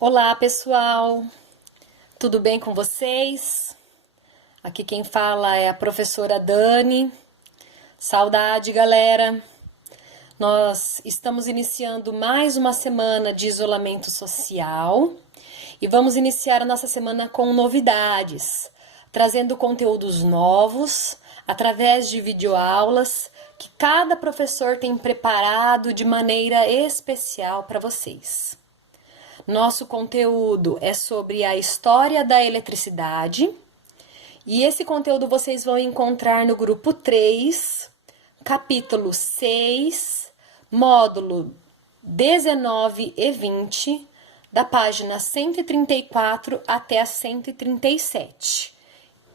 Olá, pessoal! Tudo bem com vocês? Aqui quem fala é a professora Dani. Saudade, galera! Nós estamos iniciando mais uma semana de isolamento social e vamos iniciar a nossa semana com novidades, trazendo conteúdos novos através de videoaulas que cada professor tem preparado de maneira especial para vocês. Nosso conteúdo é sobre a história da eletricidade e esse conteúdo vocês vão encontrar no grupo 3, capítulo 6, módulo 19 e 20, da página 134 até a 137.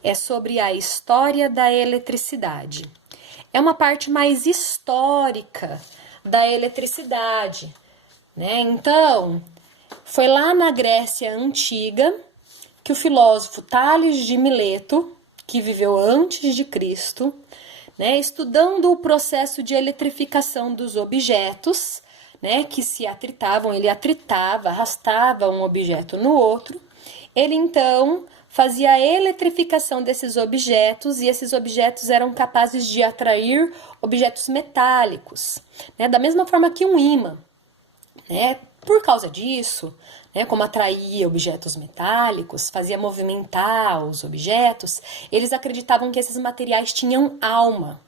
É sobre a história da eletricidade. É uma parte mais histórica da eletricidade, né? Então, foi lá na Grécia Antiga que o filósofo Tales de Mileto, que viveu antes de Cristo, né, estudando o processo de eletrificação dos objetos, né, que se atritavam, ele atritava, arrastava um objeto no outro, ele então fazia a eletrificação desses objetos e esses objetos eram capazes de atrair objetos metálicos, né, da mesma forma que um ímã, né. Por causa disso, né, como atraía objetos metálicos, fazia movimentar os objetos, eles acreditavam que esses materiais tinham alma,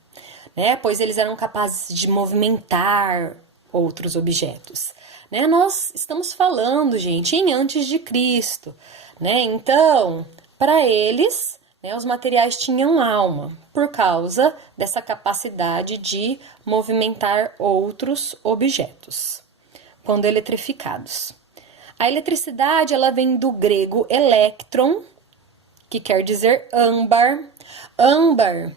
né, pois eles eram capazes de movimentar outros objetos. Né? Nós estamos falando, gente, em antes de Cristo. Né? Então, para eles, né, os materiais tinham alma, por causa dessa capacidade de movimentar outros objetos quando eletrificados. A eletricidade ela vem do grego electron, que quer dizer âmbar. Âmbar,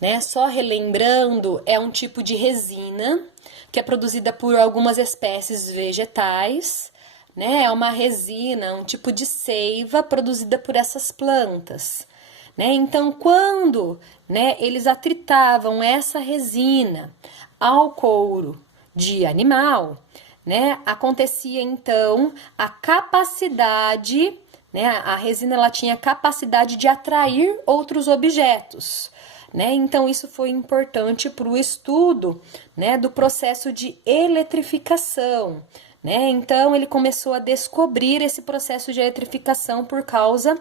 né, só relembrando, é um tipo de resina que é produzida por algumas espécies vegetais. Né, é uma resina, um tipo de seiva produzida por essas plantas. Né? Então, quando, né, eles atritavam essa resina ao couro de animal, né, acontecia então a capacidade, né, a resina ela tinha capacidade de atrair outros objetos. Né? Então, isso foi importante para o estudo, né, do processo de eletrificação. Né? Então, ele começou a descobrir esse processo de eletrificação por causa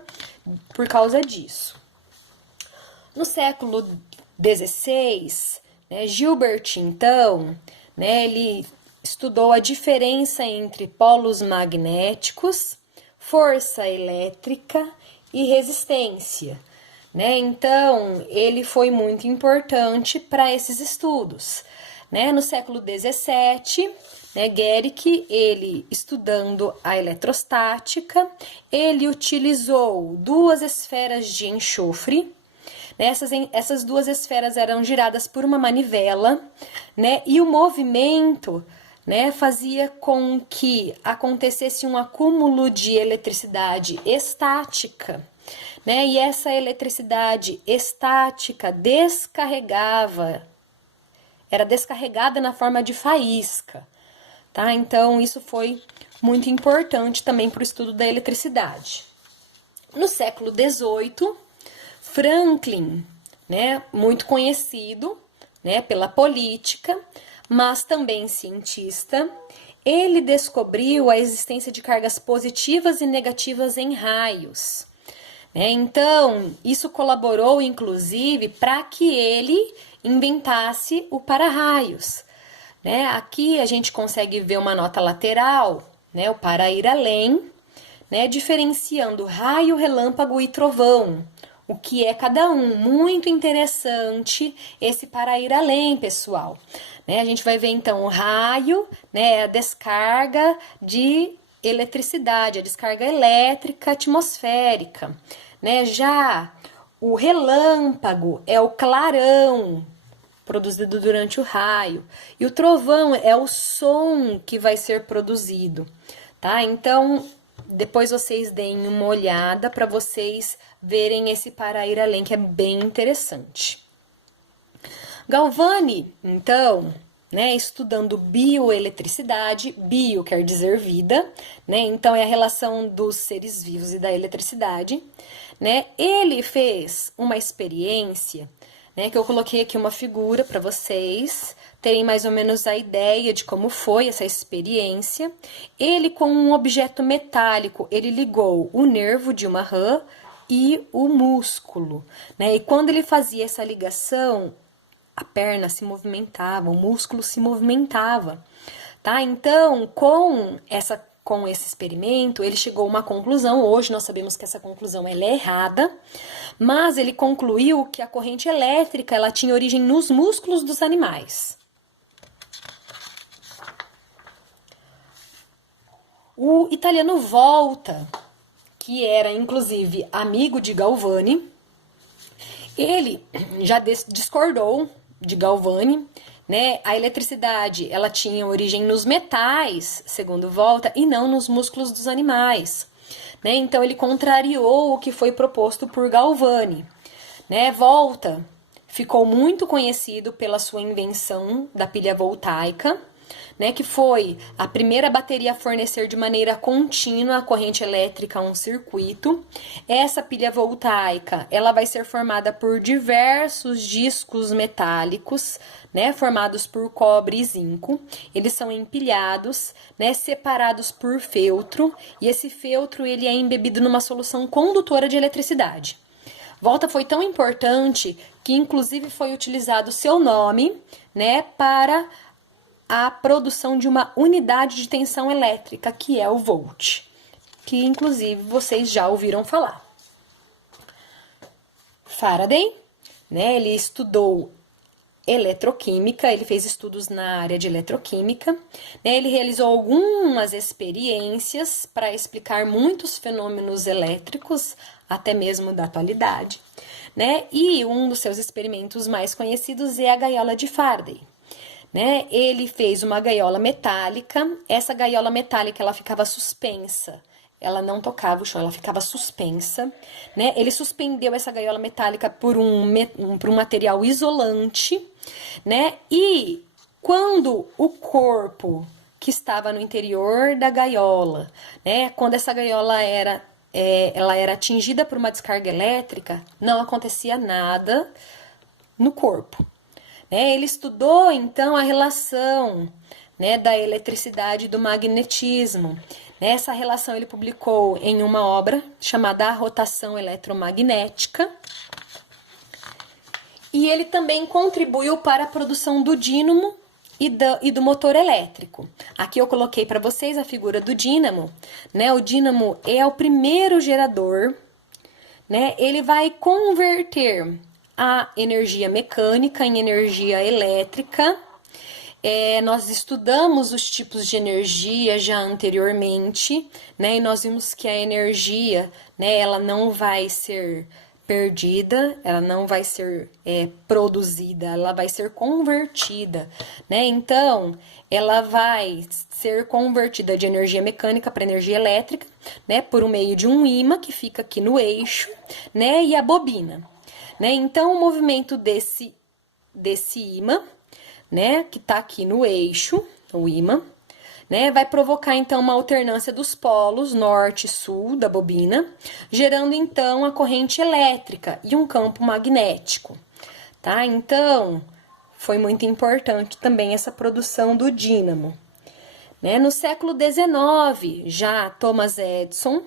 disso. No século XVI, né, Gilbert, então, né, ele estudou a diferença entre polos magnéticos, força elétrica e resistência. Né? Então, ele foi muito importante para esses estudos. Né? No século XVII, né, Guericke, ele estudando a eletrostática, ele utilizou duas esferas de enxofre. Essas duas esferas eram giradas por uma manivela, né, e o movimento, né, fazia com que acontecesse um acúmulo de eletricidade estática, né, e essa eletricidade estática era descarregada na forma de faísca, tá? Então, isso foi muito importante também para o estudo da eletricidade. No século XVIII, Franklin, né, muito conhecido, né, pela política, mas também cientista, ele descobriu a existência de cargas positivas e negativas em raios. Né? Então, isso colaborou, inclusive, para que ele inventasse o para-raios. Né? Aqui a gente consegue ver uma nota lateral, né, o para ir além, né, diferenciando raio, relâmpago e trovão. O que é cada um. Muito interessante esse para ir além, pessoal. Né? A gente vai ver, então, o raio, né, a descarga de eletricidade, a descarga elétrica atmosférica. Né? Já o relâmpago é o clarão produzido durante o raio. E o trovão é o som que vai ser produzido. Tá? Então, depois vocês deem uma olhada para vocês verem esse para ir além, que é bem interessante. Galvani, então, né, estudando bioeletricidade. Bio quer dizer vida, né, então é a relação dos seres vivos e da eletricidade, né. Ele fez uma experiência, né, que eu coloquei aqui uma figura para vocês terem mais ou menos a ideia de como foi essa experiência. Ele, com um objeto metálico, ele ligou o nervo de uma rã e o músculo, né, e quando ele fazia essa ligação, a perna se movimentava, o músculo se movimentava, tá? Então, com esse experimento, ele chegou a uma conclusão. Hoje nós sabemos que essa conclusão ela é errada, mas ele concluiu que a corrente elétrica ela tinha origem nos músculos dos animais. O italiano Volta, que era inclusive amigo de Galvani, ele já discordou de Galvani, né? A eletricidade, ela tinha origem nos metais, segundo Volta, e não nos músculos dos animais, né? Então ele contrariou o que foi proposto por Galvani, né? Volta ficou muito conhecido pela sua invenção da pilha voltaica, né, que foi a primeira bateria a fornecer de maneira contínua a corrente elétrica a um circuito. Essa pilha voltaica, ela vai ser formada por diversos discos metálicos, né, formados por cobre e zinco. Eles são empilhados, né, separados por feltro, e esse feltro ele é embebido numa solução condutora de eletricidade. Volta foi tão importante que inclusive foi utilizado seu nome, né, para a produção de uma unidade de tensão elétrica, que é o volt, que inclusive vocês já ouviram falar. Faraday, né, ele estudou eletroquímica, ele fez estudos na área de eletroquímica, né, ele realizou algumas experiências para explicar muitos fenômenos elétricos, até mesmo da atualidade, né, e um dos seus experimentos mais conhecidos é a gaiola de Faraday. Né? Ele fez uma gaiola metálica. Essa gaiola metálica ela ficava suspensa, ela não tocava o chão, ela ficava suspensa, né? Ele suspendeu essa gaiola metálica por um material isolante, né? E quando o corpo que estava no interior da gaiola, né? Quando essa gaiola ela era atingida por uma descarga elétrica, não acontecia nada no corpo. Ele estudou, então, a relação, né, da eletricidade e do magnetismo. Essa relação ele publicou em uma obra chamada A Rotação Eletromagnética. E ele também contribuiu para a produção do dínamo e do motor elétrico. Aqui eu coloquei para vocês a figura do dínamo. Né? O dínamo é o primeiro gerador. Né? Ele vai converter a energia mecânica em energia elétrica. Nós estudamos os tipos de energia já anteriormente, né? E nós vimos que a energia, né, ela não vai ser perdida, ela não vai ser produzida, ela vai ser convertida, né? Então, ela vai ser convertida de energia mecânica para energia elétrica, né, por meio de um ímã que fica aqui no eixo, né, e a bobina. Né? Então, o movimento desse ímã, né, que está aqui no eixo, o ímã, né, vai provocar, então, uma alternância dos polos norte e sul da bobina, gerando, então, a corrente elétrica e um campo magnético. Tá? Então, foi muito importante também essa produção do dínamo. Né? No século XIX, já Thomas Edison,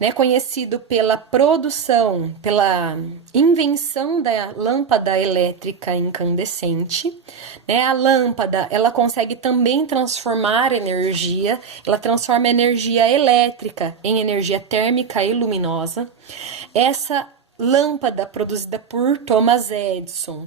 né, conhecido pela produção, pela invenção da lâmpada elétrica incandescente, né, a lâmpada ela consegue também transformar energia, ela transforma energia elétrica em energia térmica e luminosa. Essa lâmpada produzida por Thomas Edison,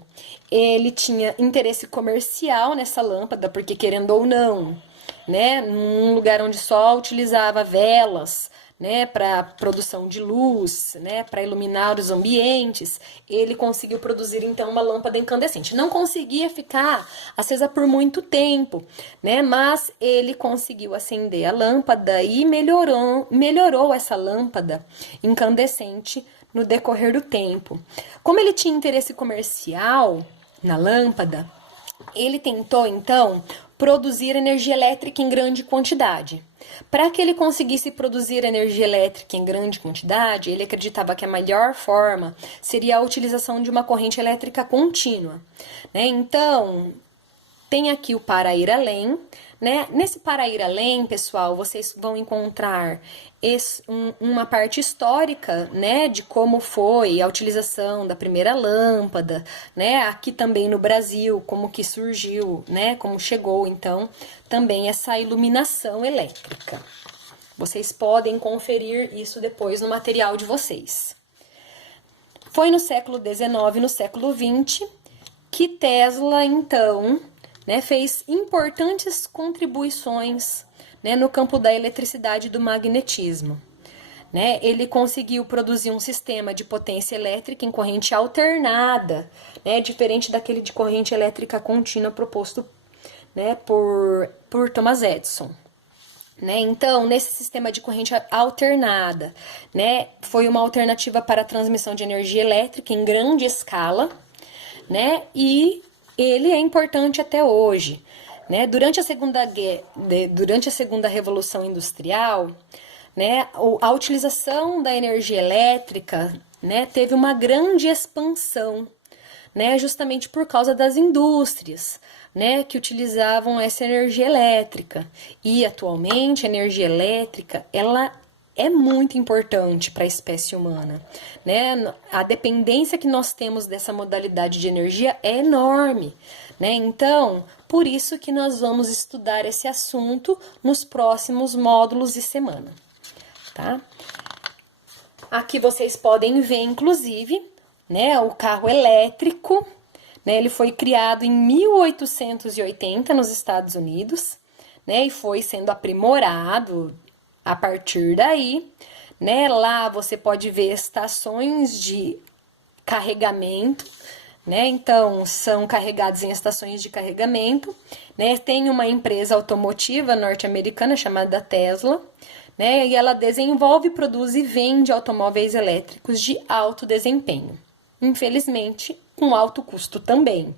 ele tinha interesse comercial nessa lâmpada, porque querendo ou não, né, num lugar onde só utilizava velas, né, para produção de luz, né, para iluminar os ambientes, ele conseguiu produzir então uma lâmpada incandescente. Não conseguia ficar acesa por muito tempo, né, mas ele conseguiu acender a lâmpada e melhorou essa lâmpada incandescente no decorrer do tempo. Como ele tinha interesse comercial na lâmpada, Ele tentou, então, produzir energia elétrica em grande quantidade. Para que ele conseguisse produzir energia elétrica em grande quantidade, ele acreditava que a melhor forma seria a utilização de uma corrente elétrica contínua, né? Então, tem aqui o Para Ir Além, né? Nesse Para Ir Além, pessoal, vocês vão encontrar uma parte histórica, né, de como foi a utilização da primeira lâmpada, né, aqui também no Brasil, como que surgiu, né, como chegou, então, também essa iluminação elétrica. Vocês podem conferir isso depois no material de vocês. Foi no século XIX e no século XX que Tesla, então, né, fez importantes contribuições, né, no campo da eletricidade e do magnetismo. Né? Ele conseguiu produzir um sistema de potência elétrica em corrente alternada, né, diferente daquele de corrente elétrica contínua proposto, né, por Thomas Edison. Né? Então, nesse sistema de corrente alternada, né, foi uma alternativa para a transmissão de energia elétrica em grande escala, né, e ele é importante até hoje. Né? Durante a Segunda Revolução Industrial, né, a utilização da energia elétrica, né, teve uma grande expansão, né, justamente por causa das indústrias, né, que utilizavam essa energia elétrica. E atualmente a energia elétrica, ela é muito importante para a espécie humana, né? A dependência que nós temos dessa modalidade de energia é enorme, né? Então, por isso que nós vamos estudar esse assunto nos próximos módulos de semana, tá? Aqui vocês podem ver, inclusive, né, o carro elétrico, né? Ele foi criado em 1880 nos Estados Unidos, né? E foi sendo aprimorado a partir daí, né? Lá você pode ver estações de carregamento, né? Então, são carregados em estações de carregamento, né? Tem uma empresa automotiva norte-americana chamada Tesla, né? E ela desenvolve, produz e vende automóveis elétricos de alto desempenho. Infelizmente, com alto custo também.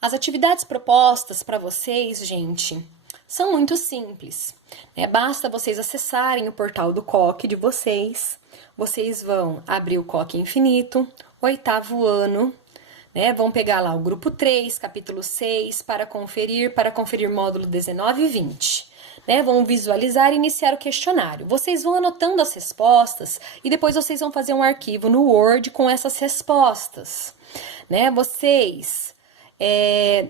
As atividades propostas para vocês, gente, são muito simples. Né? Basta vocês acessarem o portal do COC de vocês. Vocês vão abrir o COC Infinito, 8º ano, né? Vão pegar lá o grupo 3, capítulo 6, para conferir módulo 19 e 20. Né? Vão visualizar e iniciar o questionário. Vocês vão anotando as respostas e depois vocês vão fazer um arquivo no Word com essas respostas. Né? Vocês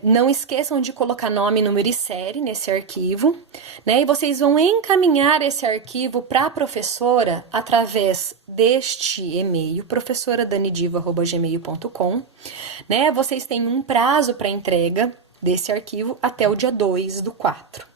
não esqueçam de colocar nome, número e série nesse arquivo, né? E vocês vão encaminhar esse arquivo para a professora através deste e-mail, professoradanidiva@gmail.com, né? Vocês têm um prazo para entrega desse arquivo até o dia 2/4.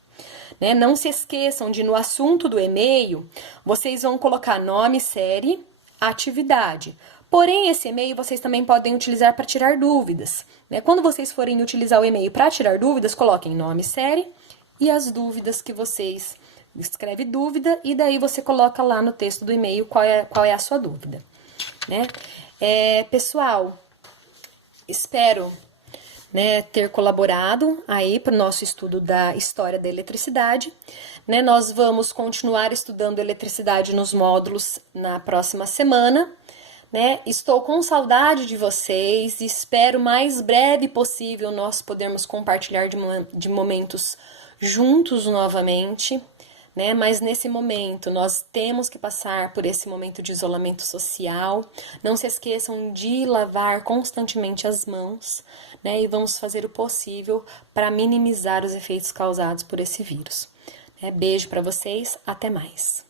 Né? Não se esqueçam de, no assunto do e-mail, vocês vão colocar nome, série, atividade. Porém, esse e-mail vocês também podem utilizar para tirar dúvidas. Né? Quando vocês forem utilizar o e-mail para tirar dúvidas, coloquem nome, série e as dúvidas que vocês... Escreve dúvida e daí você coloca lá no texto do e-mail qual é a sua dúvida. Né? Pessoal, espero, né, ter colaborado aí para o nosso estudo da história da eletricidade. Né? Nós vamos continuar estudando eletricidade nos módulos na próxima semana. Né? Estou com saudade de vocês e espero o mais breve possível nós podermos compartilhar de momentos juntos novamente, né? Mas nesse momento nós temos que passar por esse momento de isolamento social. Não se esqueçam de lavar constantemente as mãos, né? E vamos fazer o possível para minimizar os efeitos causados por esse vírus. Beijo para vocês, até mais.